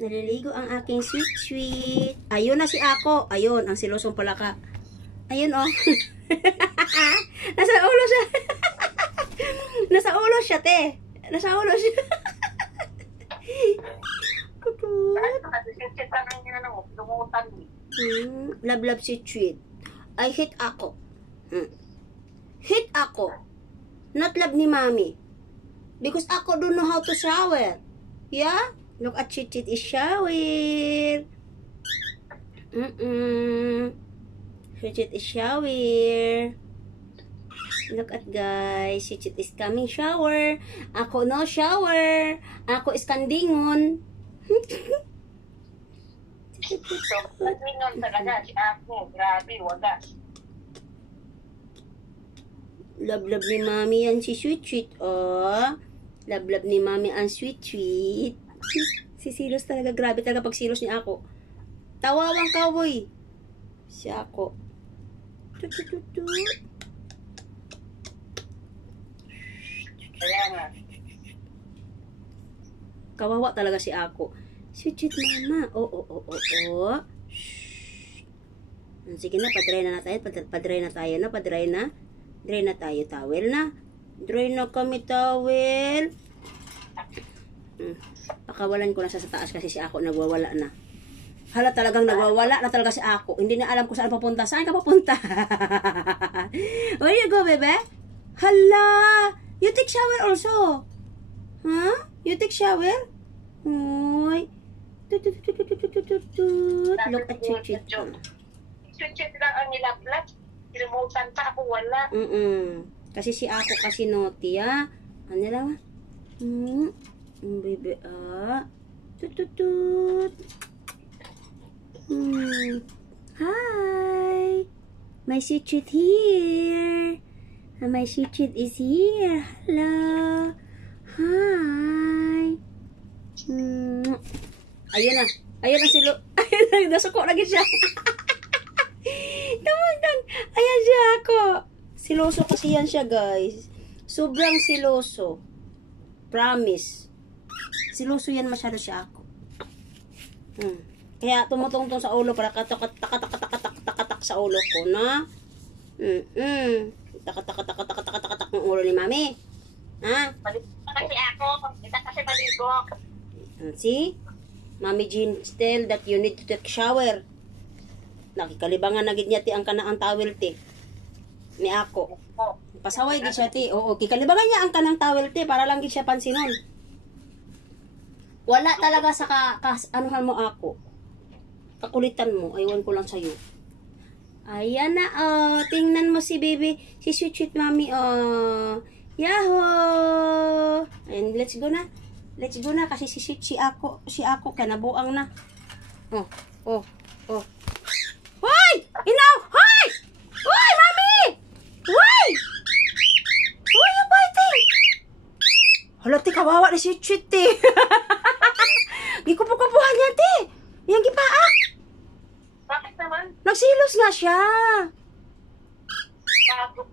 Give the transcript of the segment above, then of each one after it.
Naliligo ang aking sweet. Ayun na si Ako. Ayun, ang silosong palaka. Ayun, oh. Nasa ulo siya. Nasa ulo siya, te. Nasa ulo siya. Love si Tweet. I hate Ako. Hate Ako. Not love ni Mommy. Because Ako don't know how to shower. Yeah? Look at Chit is shower. Chit is shower. Look at guys. Chit is coming shower. Ako no shower. Ako is kandingon. Kandingon talaga si Ako. Grabe, wagas. Love ni Mami yan si Sweet. Oh. Love ni Mami ang Sweet. Si Silos talaga. Grabe talaga pag Silos ni Ako. Tawawang kawoy. Si Ako. Kaya nga. Kawawa talaga si Ako. Sweet mama. Oo. Sige na, padry na tayo. Padry na. Dry na tayo, towel na. Dry na kami, towel. Pakawalan ko na sa taas kasi si Ako nagwawala na. Hala talagang nagwawala na talaga si Ako. Hindi na alam kung saan papunta. Saan ka papunta? Where you go, bebe? Hala! You take shower also? Huh? You take shower? Uy. Look at Chuchit. Chuchit lang ang nilaplat. Remotan pa ako wala. Kasi si Ako kasi naughty, ha? Ano lang? Baby, Tututut. Hi. My Chuchit here. My Chuchit is here. Hello. Hi. Ayun na. Ayun na silo. Ayun na. Nasuko lagi siya. Ayan siya Ako. Siloso kasi yan siya, guys. Sobrang siloso. Promise. Siloso yan masyado siya Ako. Kaya tumutong-tong sa ulo para tak sa ulo ko, na. Tak ng ulo ni Mami. Ha? Kasi ako, kita kasi maligo. See? Mami Jean tell that you need to take shower. Nakikalibangan na gid niya ti ang kanang towel ti ni Ako. Pasaway gid siya ti. Oo, kikalibangan niya ang kanang towel ti para lang gid siya pansinon. Wala talaga sa anuhan mo Ako. Kakulitan mo, aywan ko lang sa iyo. Ayan na, tingnan mo si baby, si Sweet Mami, Yahoo! And let's go na. Let's go na kasi si Ako kanabuang na. Oh. Hoy! Inaw! Hoy! Hoy, Mami! Hoy! Hoy, yung biting! Hala, ti, kawawa na si Sweet, ti. Gikupo-kupuhan niya, ti. Yang gipaak. Bakit naman? Nagsilos nga siya. Ako.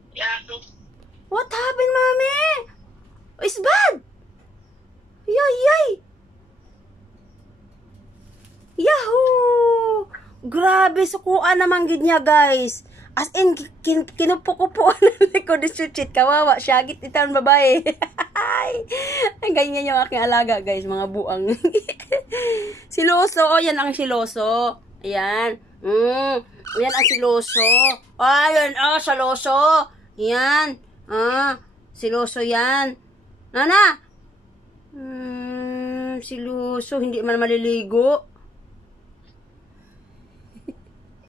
What happened, Mami? It's bad. Yay! Yahoo! Grabe, sukuan naman gid niya, guys. As in, kinupo-kupuan na likod ni Chuchit. Kawawa, syagit itan babae. Ang ganyan yung aking alaga, guys. Mga buang. Siloso. Yan ang siloso. Ayan. Yan ang siloso. Ayan, siloso. Yan. Siloso yan. Nana. Siloso. Hindi man maliligo.